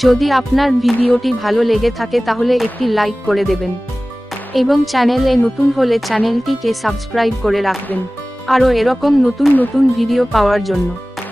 যদি আপনার ভিডিওটি ভালো লেগে থাকে তাহলে একটি লাইক করে দেবেন এবং চ্যানেলে নতুন হলে চ্যানেলটিকে সাবস্ক্রাইব করে রাখবেন আরও এরকম নতুন নতুন ভিডিও পাওয়ার জন্য।